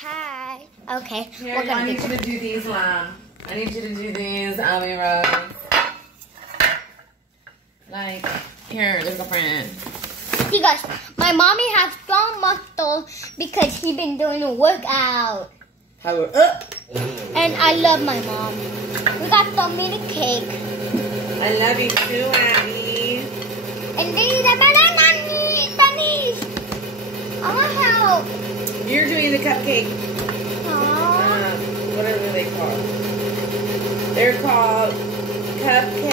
Hi. Okay. Here, I need you to do these, Mom. I need you to do these, Almie Rose. Like, here, there's a friend. You guys, my mommy has strong muscle because she's been doing a workout. Power up. And I love my mom. We got so many cake. I love you too, Abby. And these are bunnies. I want help. You're doing the cupcake. Aww. What are they called? They're called cupcake